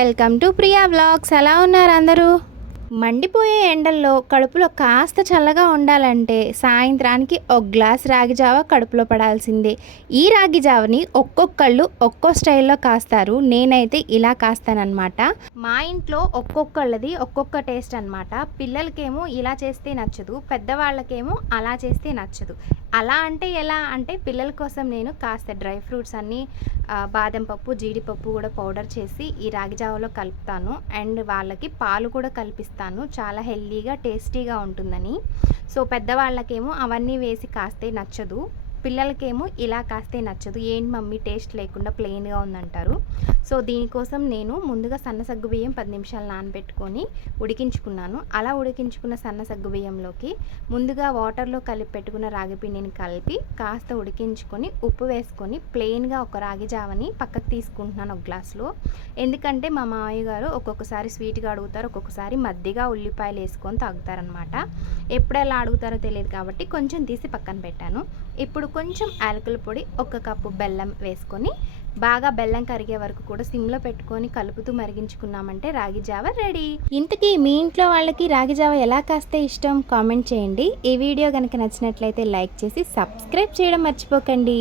Welcome to Priya vlogs. ఎలా ఉన్నారు అందరూ? మండిపోయే ఎండల్లో కడుపులో కాస్త చల్లగా ఉండాలంటే సాయంత్రానికి ఒక గ్లాస్ రాగి జావ కడుపులో పడాల్సిందే. ఈ రాగి జావని ఒక్కొక్కళ్ళు ఒక్కో స్టైల్లో కాస్తారు. నేనైతే ఇలా కాస్తానన్నమాట. మా ఇంట్లో ఒక్కొక్కళ్ళది ఒక్కొక్క టేస్ట్ అన్నమాట. పిల్లలకేమో ఇలా చేస్తే నచ్చదు పెద్దవాళ్ళకేమో అలా చేస్తే నచ్చదు. అలా అంటే ఎలా అంటే పిల్లల కోసం నేను కాస్త డ్రై ఫ్రూట్స్ అన్నీ బాదం పప్పు జీడిపప్పు కూడా పౌడర్ చేసి ఈ రాగి జావలో కలుపుతాను. అండ్ వాళ్ళకి పాలు కూడా కల్పిస్తాను చాలా హెల్దీగా టేస్టీగా ఉంటుందని. సో పెద్దవాళ్ళకేమో అవన్నీ వేసి కాస్తే నచ్చదు. పిల్లలకేమో ఇలా కాస్తే నచ్చదు. ఏంటి మమ్మీ టేస్ట్ లేకుండా ప్లెయిన్గా ఉందంటారు. సో దీనికోసం నేను ముందుగా సన్న సగ్గు బియ్యం పది నిమిషాలు నానబెట్టుకొని ఉడికించుకున్నాను. అలా ఉడికించుకున్న సన్న సగ్గు బియ్యంలోకి ముందుగా వాటర్లో కలిపి పెట్టుకున్న రాగి పిండిని కలిపి కాస్త ఉడికించుకొని ఉప్పు వేసుకొని ప్లెయిన్గా ఒక రాగి జావని పక్కకు తీసుకుంటున్నాను ఒక గ్లాస్లో. ఎందుకంటే మా మామయ్య గారు ఒక్కొక్కసారి స్వీట్గా అడుగుతారు ఒక్కొక్కసారి మద్దిగా ఉల్లిపాయలు వేసుకొని తాగుతారనమాట ఎప్పుడు ఎలా అడుగుతారో తెలియదు కాబట్టి కొంచెం తీసి పక్కన పెట్టాను. ఇప్పుడు కొంచెం యాలకుల పొడి ఒక కప్పు బెల్లం వేసుకొని బాగా బెల్లం కరిగే వరకు కూడా సిమ్లో పెట్టుకొని కలుపుతూ మరిగించుకున్నామంటే రాగి జావ రెడీ. ఇంతకీ మీ ఇంట్లో వాళ్ళకి రాగి జావ ఎలా కాస్తే ఇష్టం? కామెంట్ చేయండి. ఈ వీడియో కనుక నచ్చినట్లయితే లైక్ చేసి సబ్స్క్రైబ్ చేయడం మర్చిపోకండి.